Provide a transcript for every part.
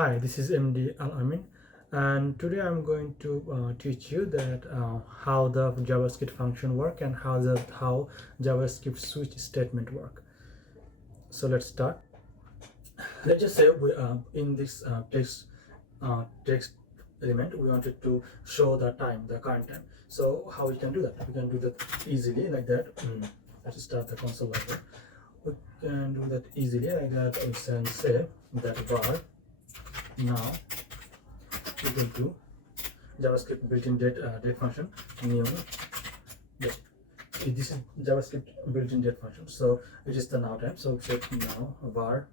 Hi, this is MD Al-Amin, and today I'm going to teach you that how the JavaScript function work and how JavaScript switch statement work. So let's start. Let's just say we in this text element we wanted to show the time, the current time. So how we can do that? We can do that easily like that. Let's start the console logger. We can do that easily like that. We can say that var now equal to JavaScript built-in date function new date. This is JavaScript built-in date function, so it is the now time. So set now var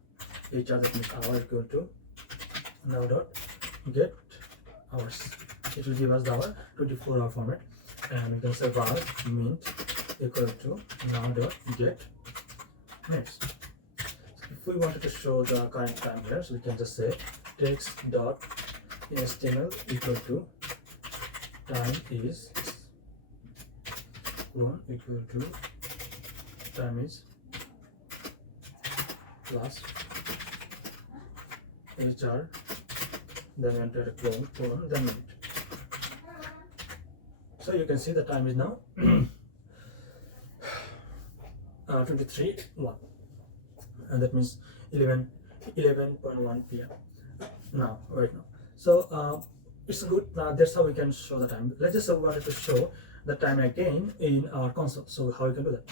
hr, that means hour, equal to now dot get hours. It will give us the hour 24-hour format, and we can say var mint equal to now dot get minutes. If we wanted to show the current time here, so we can just say text dot in HTML equal to time is clone equal to time is plus hr, then enter a clone then minute. So you can see the time is now 23:01, and that means 11:1 p.m. right now. So it's good. That's how we can show the time. Let's just say we wanted to show the time again in our console. So how we can do that?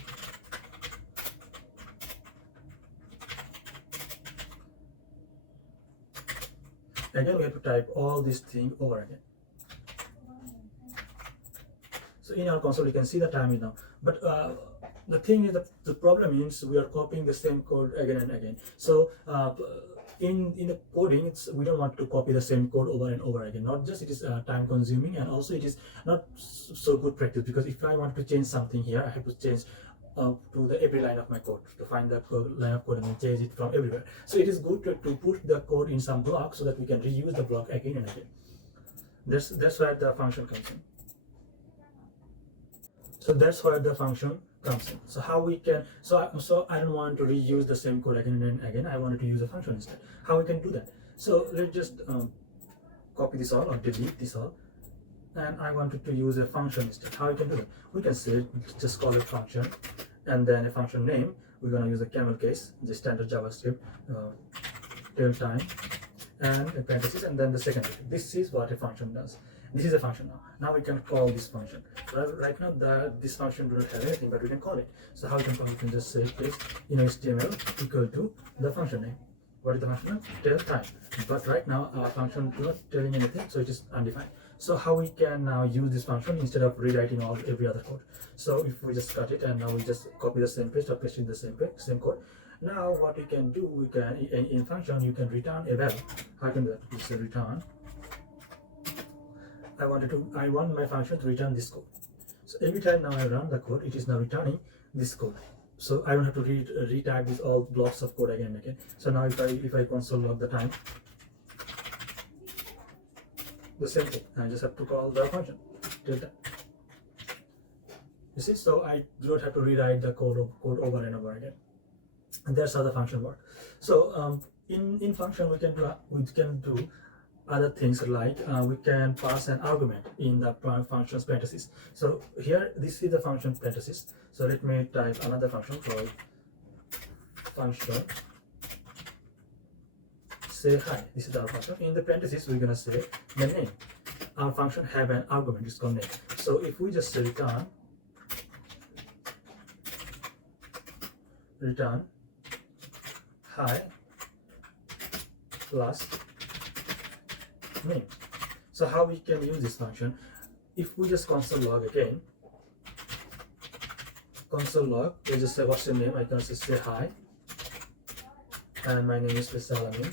Again, we have to type all these things over again. So in our console, you can see the time is now. But the thing is, the problem is we are copying the same code again and again. So in the coding, we don't want to copy the same code over and over again. Not just it is time consuming, and also it is not so good practice, because if I want to change something here, I have to change to every line of my code to find that line of code and then change it from everywhere. So it is good to put the code in some block so that we can reuse the block again and again. That's where the function comes in. So that's where the function comes in. So how we can, so I don't want to reuse the same code again and again. I wanted to use a function instead. How we can do that? So let's just copy this all or delete this all, and I wanted to use a function instead. How we can do that? We can say, just call it function, and then a function name. We're gonna use a camel case, the standard JavaScript, tail time, and a parenthesis, and then the second. This is what a function does. This is a function now. Now we can call this function. Right now, this function doesn't have anything, but we can call it. So how we can call it? We can just say text in HTML equal to the function name. What is the function name? Tail time. But right now, our function is not telling anything, so it is undefined. So how we can now use this function instead of rewriting every other code? So if we just cut it and now we just copy the same paste or paste in the same code. Now what we can do, we can in function you can return a value. How can do that? We say return. I want my function to return this code. So every time now I run the code, it is now returning this code. So I don't have to retype these all blocks of code again and again. So now if I console log the time, the same thing. I just have to call the function till time. You see, so I do not have to rewrite the code over and over again. And that's how the function works. So in function we can do other things, like we can pass an argument in the function's parentheses. So here, this is the function parentheses. So let me type another function called function say hi. This is our function. In the parentheses, we're gonna say the name. Our function have an argument. It's called name. So if we just say return hi plus name. So how we can use this function? If we just console log again, console log, we just say what's your name. I can just say hi, and my name is Alamin.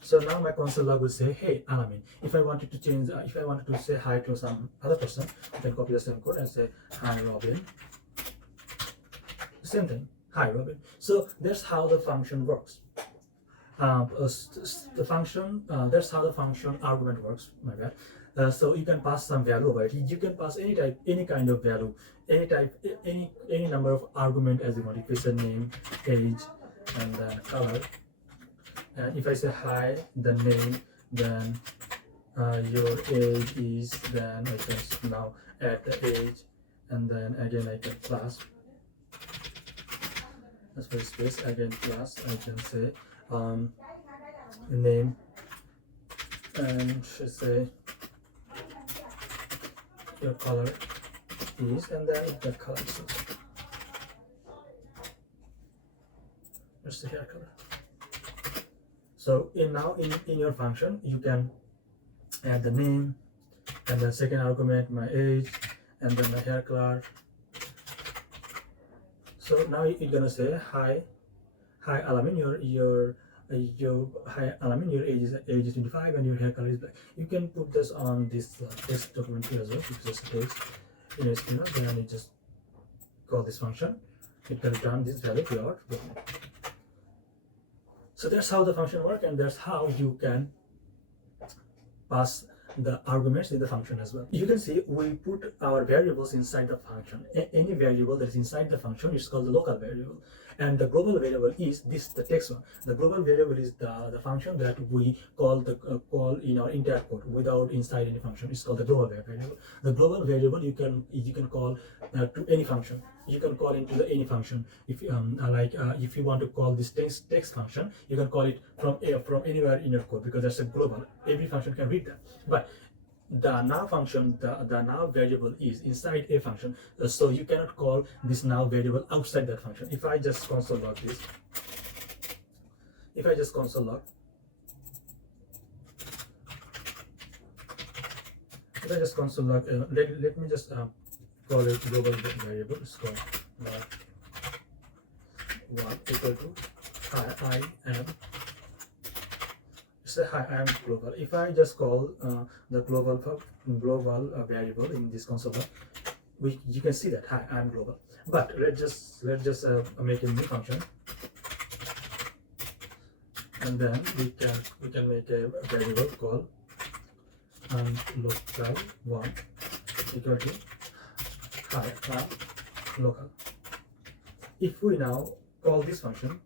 So now my console log will say hey Alamin. If I wanted to change, if I wanted to say hi to some other person, I can copy the same code and say hi Robin. Same thing, hi Robin. So that's how the function works. The function, that's how the function argument works. My bad. So you can pass some value over it. You can pass any type, any kind of value, any type, any number of argument as you want. If it's a name, age, and then color, and if I say hi, the name, then your age is, then I can now add the age, and then again I can plus, as for space, again plus, I can say name, and should say your color is, and then the color is, let's say hair color. So in your function you can add the name, and then second argument my age, and then my hair color. So now you're gonna say hi Alamin, your hi Alamin, your age is 25 and your hair color is black. You can put this on this text document here as well. If just text in HTML, then you just call this function, it can return this value to your document. So that's how the function works, and that's how you can pass the arguments in the function as well. You can see we put our variables inside the function. Any variable that is inside the function is called the local variable, and the global variable is the text one. The global variable is the function that we call call in our entire code without inside any function. It's called the global variable. The global variable you can call to any function. You can call into any function. If if you want to call this text function, you can call it from anywhere in your code, because that's a global. Every function can read that. But the now function, the now variable is inside a function, so you cannot call this now variable outside that function. If I just console log this, let me just call it global variable. It's called one equal to hi I am. Say hi, I am global. If I just call the global variable in this console, you can see that hi, I am global. But let's just make a new function, and then we can make a variable called local one equal to hi, I am local. If we now call this function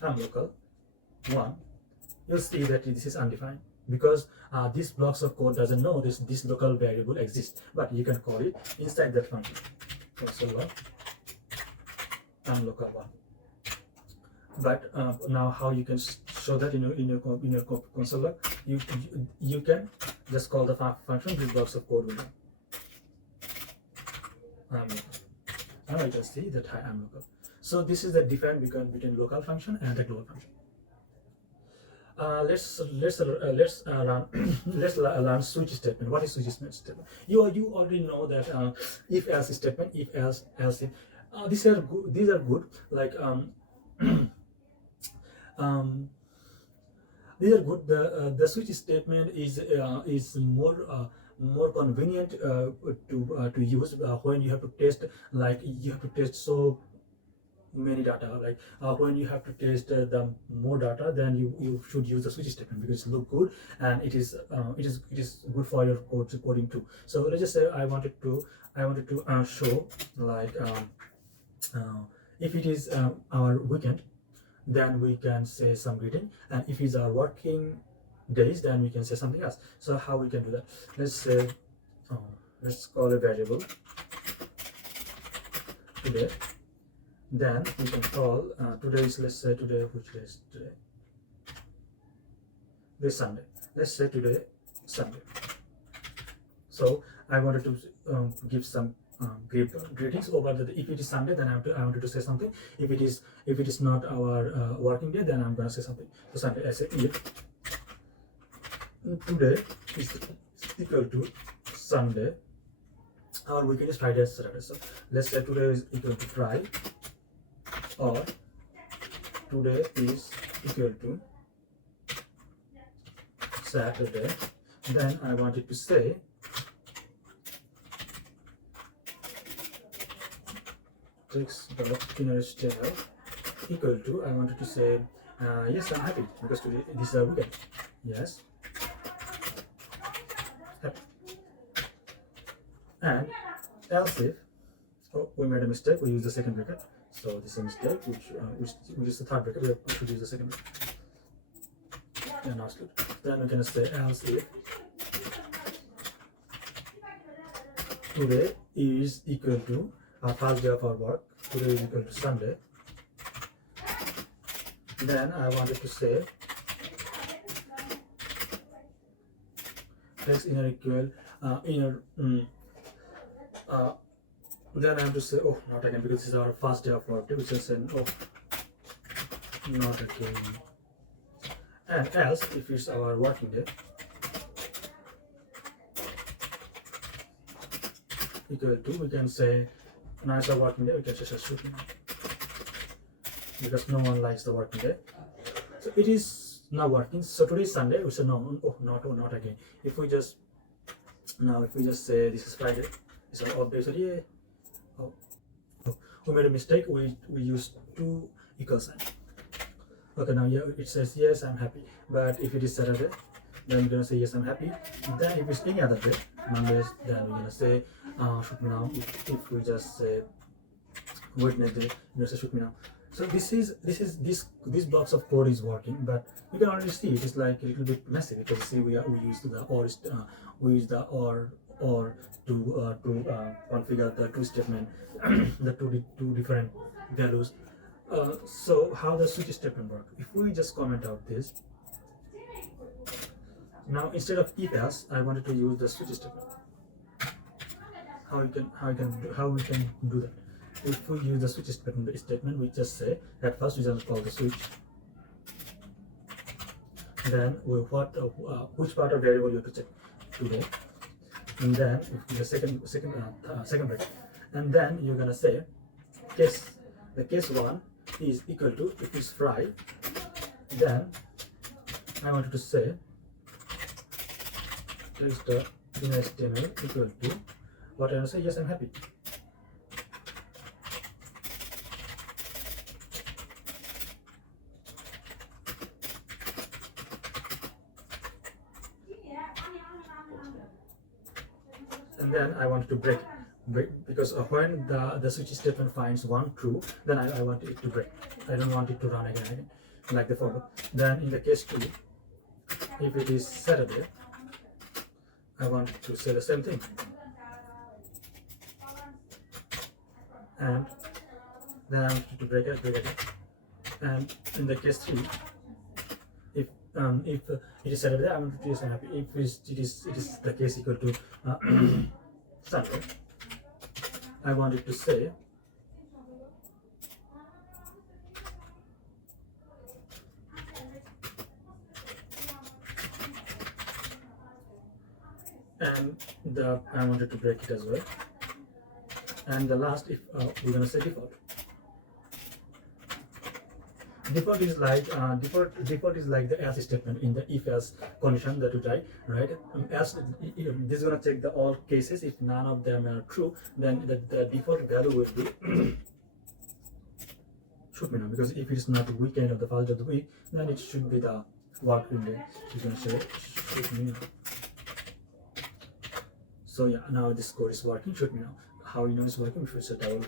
I'm local one, you'll see that this is undefined, because this blocks of code doesn't know this local variable exists, but you can call it inside that function. So I'm local one. But now how you can show that in your console log? You can just call the function, this blocks of code will run. I'm local. Now you can see that hi, I'm local. So this is the difference between local function and the global function. Let's learn switch statement. What is switch statement? You already know that if else statement, if else if. These are good. Like these are good. The switch statement is more convenient to use when you have to test, like you have to test so many data. Like when you have to test the more data, then you should use the switch statement, because it looks good and it is good for your coding too. So let's just say I wanted to show like if it is our weekend, then we can say some greeting, and if it's our working days, then we can say something else. So how we can do that? Let's say let's call a variable today. Then we can call today is, let's say today, which day is today? This Sunday. Let's say today Sunday. So I wanted to give some greetings over the. If it is Sunday, then I wanted to say something. If it is not our working day, then I'm gonna say something. So Sunday, I say if today is equal to Sunday, our weekend is Friday, Saturday. So let's say today is equal to Friday, or today is equal to Saturday. Then I wanted to say text.innerHTML equal to, I wanted to say yes, I'm happy because today this is a weekend. Yes, happy. And else if, oh, we made a mistake, we use the second bracket. So this is a mistake, which is the third bracket. We have to use the second bracket. Yeah, now it's good. Then we're gonna say else if today is equal to our first day of our work. Today is equal to Sunday. Then I wanted to say text inner equal then I have to say, oh, not again, because this is our first day of work. We just say, oh, not again. And else, if it's our working day, equal to, we can say, now it's our working day, we can just shoot me now. Because no one likes the working day. So it is now working. So today is Sunday, we say, no, oh, not again. If we just say this is Friday, it's our off day, so yeah. Oh, we made a mistake. We used 2 equal sign. Okay, now yeah, it says yes, I'm happy. But if it is Saturday, then we're gonna say yes, I'm happy. Then if it's any other day, Mondays, then we're gonna say shoot me now. If we just say Wednesday, we're gonna say shoot me now. So this blocks of code is working, but you can already see it is like a little bit messy because see we use the or to configure the 2 statement, the two different values. So how the switch statement work? If we just comment out this, now instead of if else, I wanted to use the switch statement. How we can do that? If we use the switch statement, we just say at first we just call the switch. Then which part of variable you have to check today, and then if the second bracket, and then you're gonna say the case 1 is equal to, if it's fry, then I wanted to say text the in HTML equal to what I want to say, yes, I'm happy. And then I want to break because when the switch statement finds 1 true, then I want it to break. I don't want it to run again like the for. Then in the case 2, if it is Saturday, I want to say the same thing. And then I want it to break it. And in the case 3, if it is Saturday, I want to say I'm happy. If it is the case equal to Sunday, I want it to say and I wanted to break it as well. And the last, if we're gonna say default. Default is like the else statement in the if else condition that we try, right? Else, this is gonna check the all cases. If none of them are true, then the default value will be shoot me now, because if it is not the weekend or the first of the week, then it should be the working day. You can say shoot me now. So yeah, now this code is working. Shoot me now. How you know it's working? If it's a double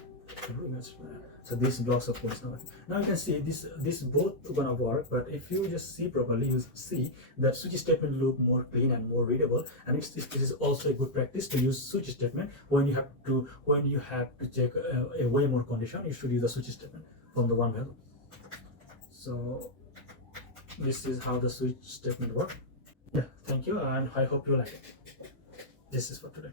image. So these blocks of code is not working. Now you can see this both gonna work, but if you just see properly, you see that switch statement look more clean and more readable. And this is also a good practice to use switch statement when you have to check a way more condition. You should use the switch statement from the one value. So this is how the switch statement works. Yeah, thank you, and I hope you like it. This is for today.